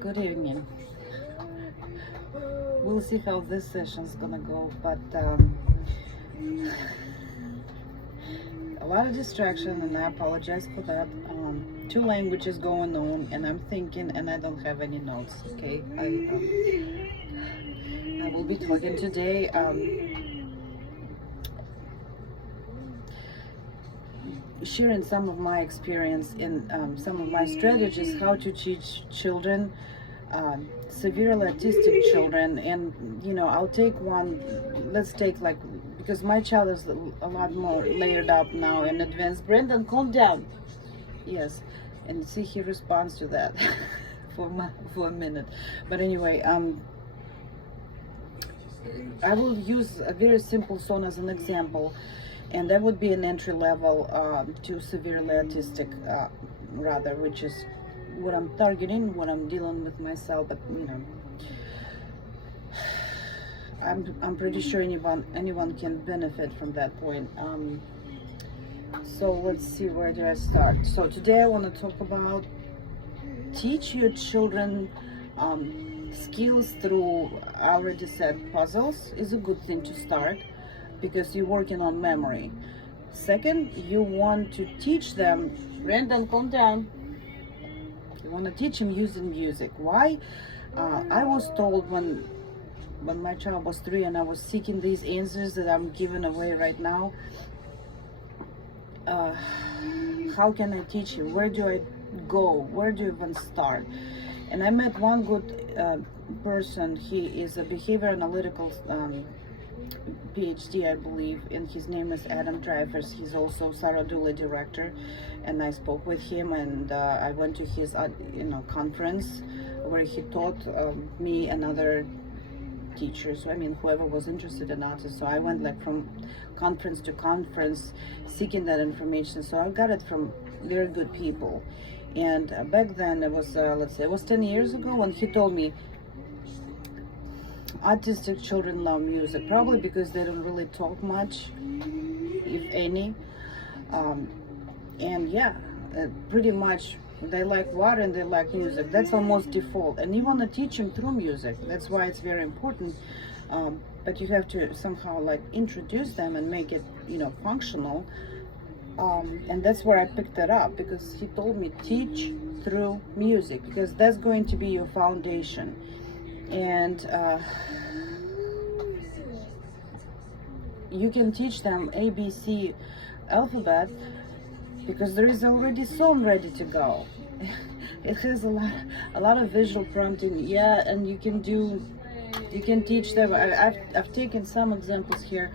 Good evening. We'll see how this session's gonna go, but a lot of distraction, and I apologize for that. Two languages going on, and I'm thinking, and I don't have any notes. Okay, I will be talking today. Sharing some of my experience in some of my strategies how to teach children, severely autistic children. And I'll take one. Let's take, like, because my child is a lot more layered up now in advance. Brendan, calm down. Yes, and see, he responds to that for a minute. But anyway, I will use a very simple song as an example, and that would be an entry level to severely autistic, rather, which is what I'm targeting, what I'm dealing with myself. But I'm pretty sure anyone can benefit from that point. So let's see, where do I start? So today I want to talk about teach your children skills through, I already said, puzzles is a good thing to start, because you're working on memory. Second, you want to teach them, Brandon, calm down. You want to teach them using music. Why? I was told when my child was 3 and I was seeking these answers that I'm giving away right now. How can I teach him? Where do I go? Where do you even start? And I met one good person. He is a behavior analytical PhD, I believe, and his name is Adam Dreyfus. He's also Sarah Dooley director, and I spoke with him, and I went to his conference where he taught me and other teachers. I mean, whoever was interested in autism. So I went like from conference to conference seeking that information. So I got it from very good people. And back then, it was let's say it was 10 years ago when he told me autistic children love music, probably because they don't really talk much, if any. And yeah, pretty much they like water and they like music. That's almost default. And you want to teach them through music. That's why it's very important. But you have to somehow like introduce them and make it, functional. And that's where I picked it up, because he told me teach through music, because that's going to be your foundation. And you can teach them ABC alphabet, because there is already song ready to go. It has a lot of visual prompting, yeah, and you can teach them. I've taken some examples here,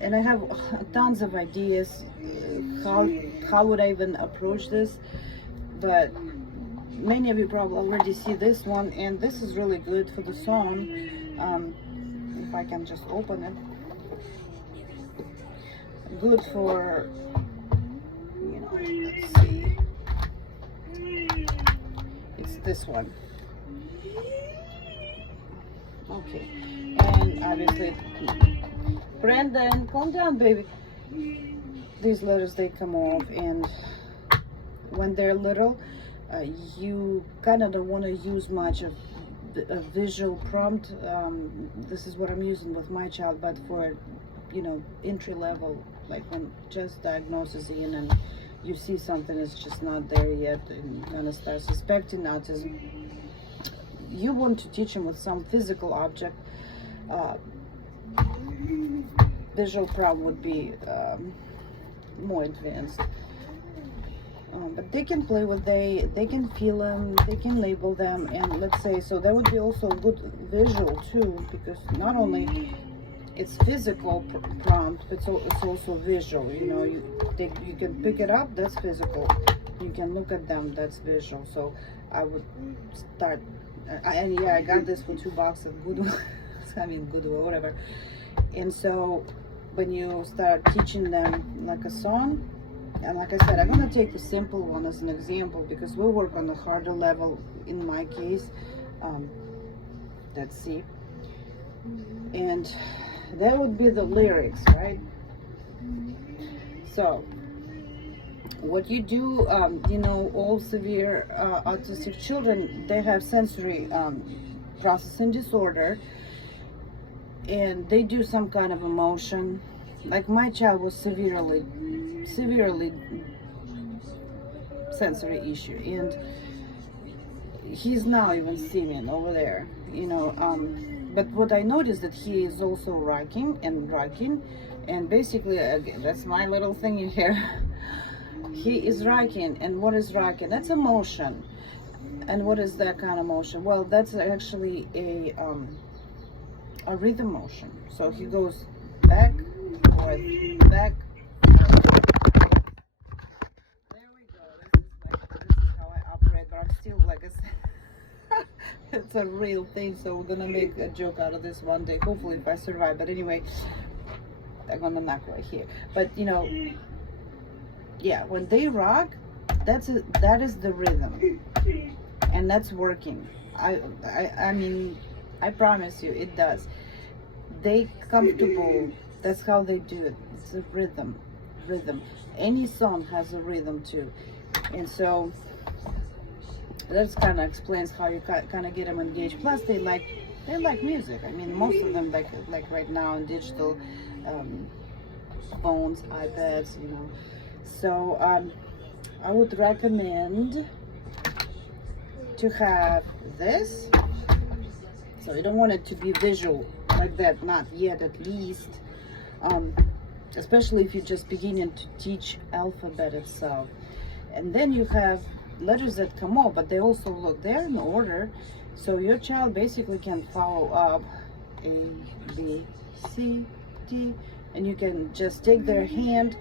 and I have tons of ideas. How would I even approach this? But many of you probably already see this one, and this is really good for the song. If I can just open it. Good for, let's see. It's this one. Okay. And obviously, Brandon, calm down, baby. These letters, they come off, and when they're little, you kind of don't want to use much of a visual prompt. This is what I'm using with my child, but for entry level, like when just diagnosis in and you see something is just not there yet and you kind of start suspecting autism, you want to teach them with some physical object. Visual prompt would be more advanced. But they can play with, they can feel them, they can label them, and let's say, so that would be also a good visual too, because not only it's physical prompt, but it's also visual. You can pick it up, that's physical. You can look at them, that's visual. So I would start, and yeah, I got this for $2 at Goodwill. I mean, Goodwill, whatever. And so when you start teaching them like a song, and like I said, I'm going to take the simple one as an example, because we'll work on the harder level in my case. Let's see. And that would be the lyrics, right? So What you do, you know, all severe autistic children, they have sensory processing disorder, and they do some kind of emotion. Like my child was severely sensory issue, and he's now even singing over there, you know. But what I noticed that he is also rocking, and basically that's my little thing in here. He is rocking, and what is rocking? That's emotion. And what is that kind of motion? Well, that's actually a rhythm motion. So he goes back, forth, back. There we go. This is how I operate, but I'm still, like I said, it's a real thing. So we're gonna make a joke out of this one day, hopefully, if I survive. But anyway, I'm gonna knock right here. But you know, yeah, when they rock, that is the rhythm, and that's working. I mean, I promise you, it does. They comfortable. That's how they do it. It's a rhythm. Any song has a rhythm too, and so that kind of explains how you kind of get them engaged. Plus, they like music. I mean, most of them like right now in digital phones, iPads, you know. So I would recommend to have this. So you don't want it to be visual like that, not yet at least. Especially if you're just beginning to teach alphabet itself. And then you have letters that come up, but they also look, they're in order. So your child basically can follow up A, B, C, D, and you can just take their hand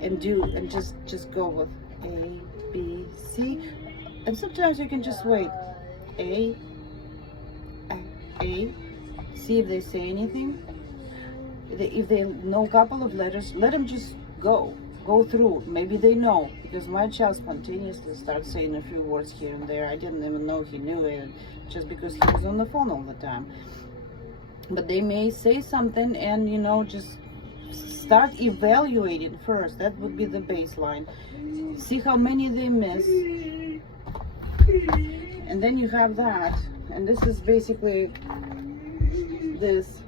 and just go with A, B, C. And sometimes you can just wait. A, see if they say anything. If they know a couple of letters, let them just go through. Maybe they know, because my child spontaneously starts saying a few words here and there. I didn't even know he knew it, just because he was on the phone all the time. But they may say something, and you know, just start evaluating first. That would be the baseline. See how many they miss, and then you have that. And this is basically this.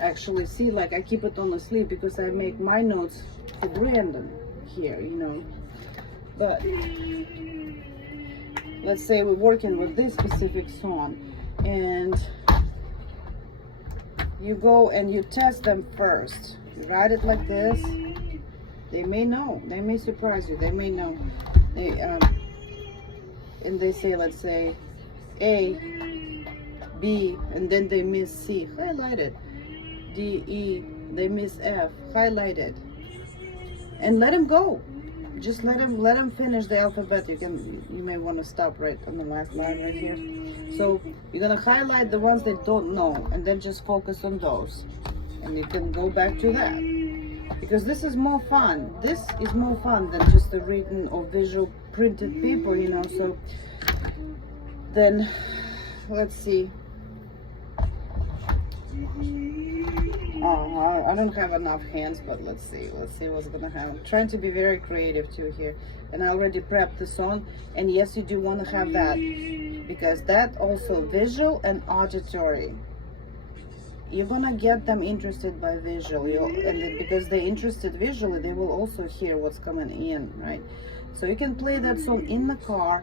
Actually, see, like I keep it on the sleeve because I make my notes for Brandon here, you know. But let's say we're working with this specific song, and you go and you test them first. You write it like this. They may know. They may surprise you. They may know. They and they say, let's say A, B, and then they miss C. Highlight it. D, E, they miss F, highlighted, and let them go. Just let them finish the alphabet. You may want to stop right on the last line right here. So you're gonna highlight the ones they don't know, and then just focus on those, and you can go back to that, because this is more fun. This is more fun than just the written or visual printed paper, you know. So then let's see. Oh, I don't have enough hands, but let's see what's gonna happen. I'm trying to be very creative too here, and I already prepped the song. And yes, you do want to have that, because that also visual and auditory. You're gonna get them interested by visual, and because they're interested visually, they will also hear what's coming in, right? So you can play that song in the car,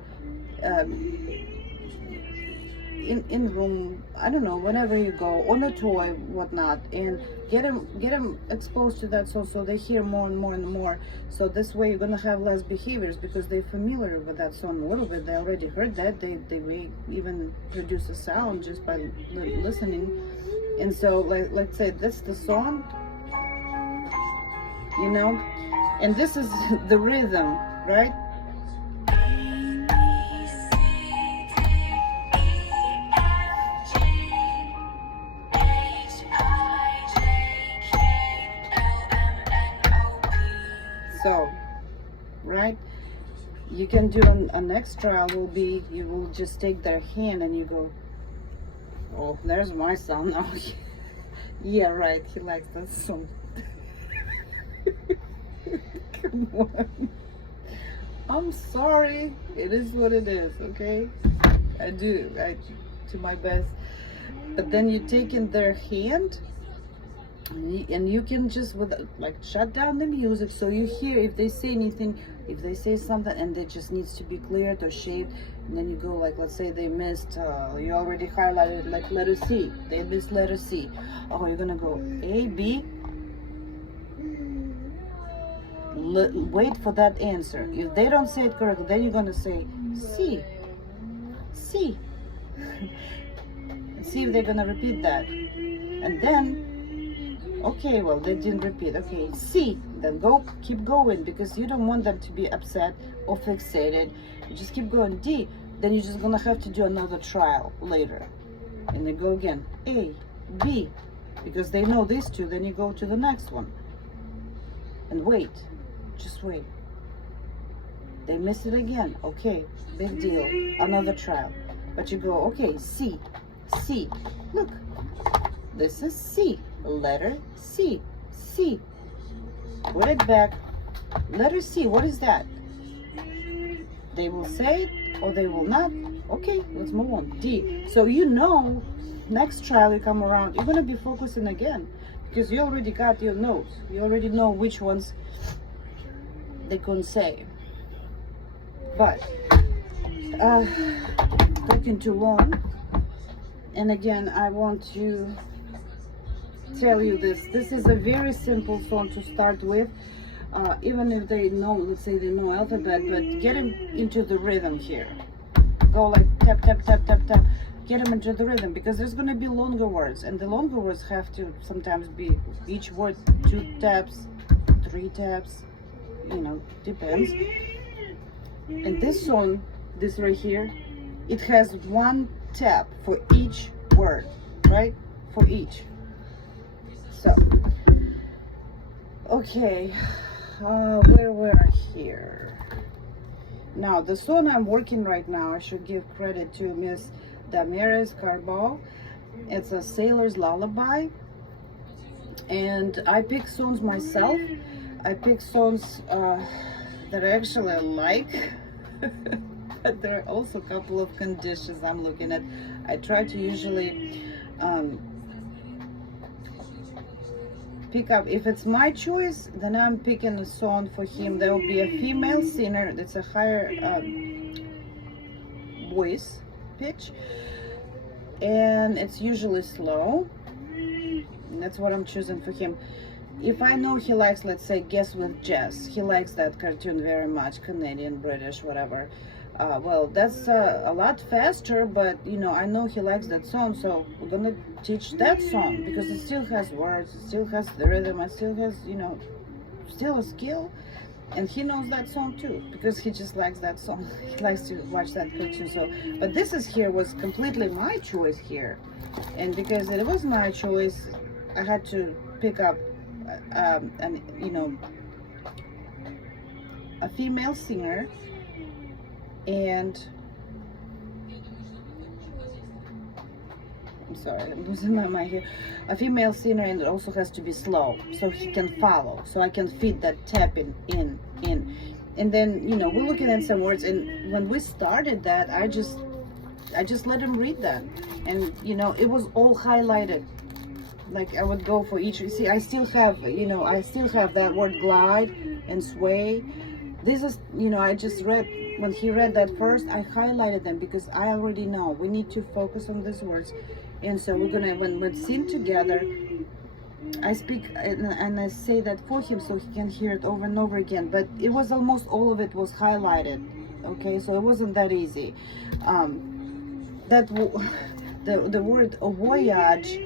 in room, I don't know, whenever you go, on a toy, whatnot, and get them exposed to that song, so they hear more and more and more. So this way you're gonna have less behaviors, because they're familiar with that song a little bit. They already heard that. They may even produce a sound just by listening. And so, let's say that's the song, you know, and this is the rhythm, right? So, right, you can do an next trial will be, you will just take their hand and you go, oh, there's my son now. Yeah, right, he likes that song. second one. I'm sorry. It is what it is, okay? I do my best. But then you take in their hand, and you can just shut down the music so you hear if they say anything, if they say something and it just needs to be cleared or shaped, and then you go like, let's say they missed, you already highlighted like letter C, they missed letter C. Oh, you're gonna go A, B, wait for that answer. If they don't say it correctly, then you're gonna say C, C. And see if they're gonna repeat that. And then, okay, well, they didn't repeat. Okay, C. Then keep going, because you don't want them to be upset or fixated. You just keep going. D. Then you're just gonna have to do another trial later. And then go again. A, B. Because they know these two, then you go to the next one. And wait. Just wait. They missed it again. Okay, big deal. Another trial. But you go, okay, C, C. Look, this is C. Letter C, C. Put it back. Letter C, what is that? They will say it or they will not. Okay, let's move on. D. So you know, next trial you come around, you're gonna be focusing again, because you already got your notes. You already know which ones they couldn't say. But talking too long, and again, I want to tell you this. This is a very simple song to start with. Even if they know, let's say they know alphabet, but get them into the rhythm here. Go like tap, tap, tap, tap, tap. Get them into the rhythm, because there's going to be longer words, and the longer words have to sometimes be each word 2 taps, 3 taps, you know, depends. And this song, this right here, it has 1 tap for each word, right? For each. So, okay, where we're here. Now, the song I'm working right now, I should give credit to Miss Damaris Carball. It's a sailor's lullaby. And I pick songs myself. I pick songs that I actually like. But there are also a couple of conditions I'm looking at. I try to usually pick up, if it's my choice, then I'm picking a song for him. There will be a female singer that's a higher voice pitch, and it's usually slow. And that's what I'm choosing for him. If I know he likes, let's say, Guess with Jess, he likes that cartoon very much, Canadian, British, whatever. Well, that's a lot faster, but you know, I know he likes that song, so we're gonna teach that song, because it still has words, it still has the rhythm, it still has, you know, still a skill. And he knows that song too, because he just likes that song. He likes to watch that cartoon. So, but this is here was completely my choice here, and because it was my choice, I had to pick up and you know, a female singer, and I'm sorry, I'm losing my mind here. A female singer, and it also has to be slow, so he can follow, so I can feed that tapping in. And then, you know, we're looking at some words, and when we started that, I just let him read that, and you know, it was all highlighted. Like I would go for each. You see, I still have, you know, I still have that word glide and sway. This is, you know, I just read, when he read that first, I highlighted them, because I already know we need to focus on these words. And so we're gonna, when we sing together, I speak and I say that for him so he can hear it over and over again. But it was almost all of it was highlighted. Okay, so it wasn't that easy. The word voyage,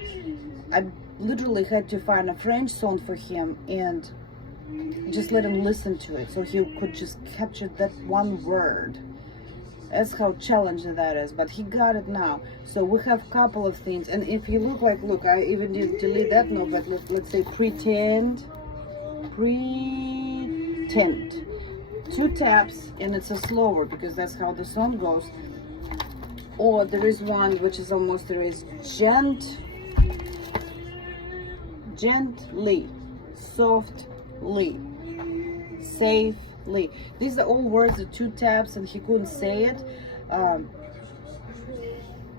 I literally had to find a French song for him and just let him listen to it, so he could just capture that one word. That's how challenging that is, but he got it now. So we have a couple of things, and if you look, I even did delete that note, but let's say pretend, 2 taps, and it's a slower, because that's how the song goes. Or there is one which is almost, there is gently, softly. Safely. These are all words, the 2 taps, and he couldn't say it.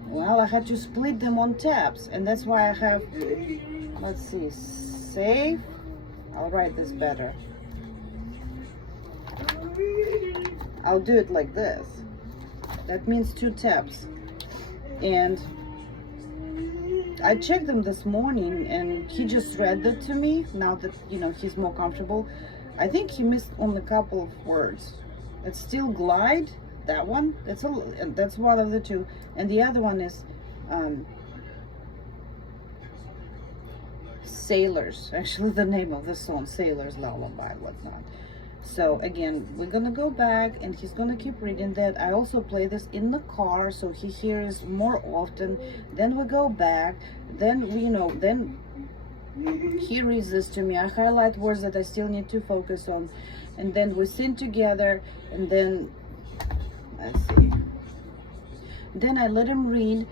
Well, I had to split them on taps, and that's why I have, let's see, safe. I'll write this better. I'll do it like this. That means 2 taps. And I checked them this morning, and he just read that to me. Now that, you know, he's more comfortable. I think he missed only a couple of words. It's still glide, that one. That's one of the 2. And the other one is Sailors. Actually, the name of the song, Sailors Lullaby, whatnot. So again, we're gonna go back, and he's gonna keep reading that. I also play this in the car, so he hears more often. Then we go back. Then we, you know, then he reads this to me. I highlight words that I still need to focus on, and then we sing together. And then let's see. Then I let him read,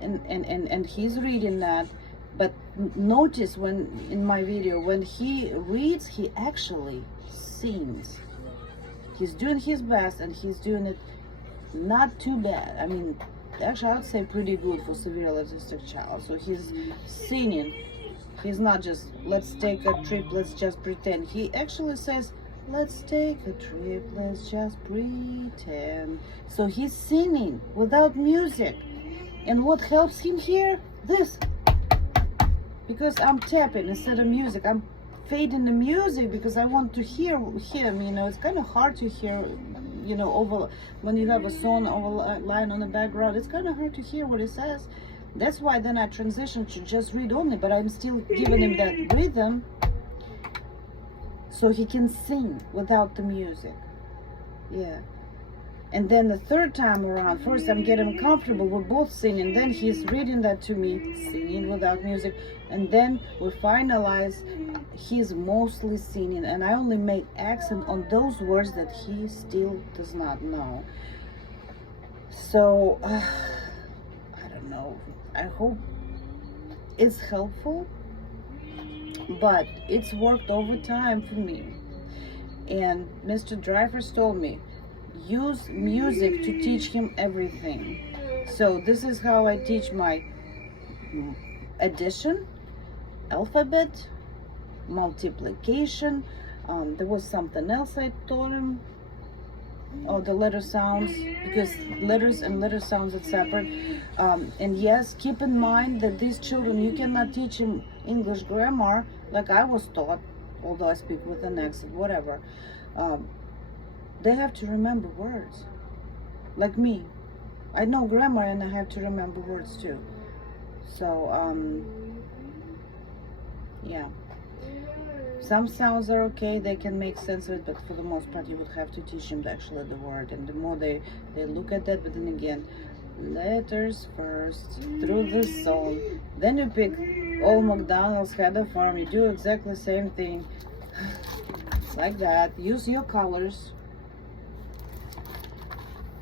and he's reading that. But notice when in my video, when he reads, he actually sings. He's doing his best, and he's doing it not too bad. I mean, actually, I would say pretty good for severe autistic child. So he's singing. He's not just, let's take a trip, let's just pretend. He actually says, let's take a trip, let's just pretend. So he's singing without music. And what helps him here? This. Because I'm tapping instead of music. I'm fading the music because I want to hear him. You know, it's kind of hard to hear, you know, over when you have a song over line on the background. It's kind of hard to hear what he says. That's why then I transition to just read only, but I'm still giving him that rhythm so he can sing without the music. Yeah. And then the 3rd time around, first I'm getting comfortable, we're both singing, then he's reading that to me, singing without music, and then we finalize, he's mostly singing, and I only make accent on those words that he still does not know. So, I don't know, I hope it's helpful, but it's worked over time for me. And Mr. Drivers told me, use music to teach him everything. So this is how I teach my addition, alphabet, multiplication. There was something else I taught him. Oh, the letter sounds, because letters and letter sounds are separate. And yes, keep in mind that these children, you cannot teach them English grammar like I was taught, although I speak with an accent, whatever. They have to remember words, like me. I know grammar and I have to remember words too. So, yeah. Some sounds are okay, they can make sense of it, but for the most part you would have to teach them actually the word. And the more they look at that, but then again, letters first, through the song. Then you pick Old MacDonald's had a farm, you do exactly the same thing. Like that. Use your colors,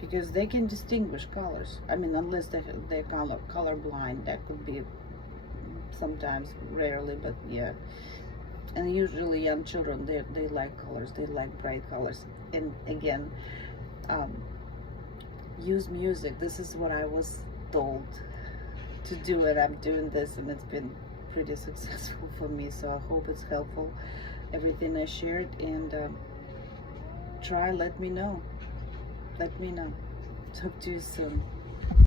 because they can distinguish colors. I mean, unless they're color blind, that could be sometimes, rarely, but yeah. And usually young children, they like colors, they like bright colors. And again, use music. This is what I was told to do, and I'm doing this, and it's been pretty successful for me. So I hope it's helpful, everything I shared. And try, let me know. Talk to you soon.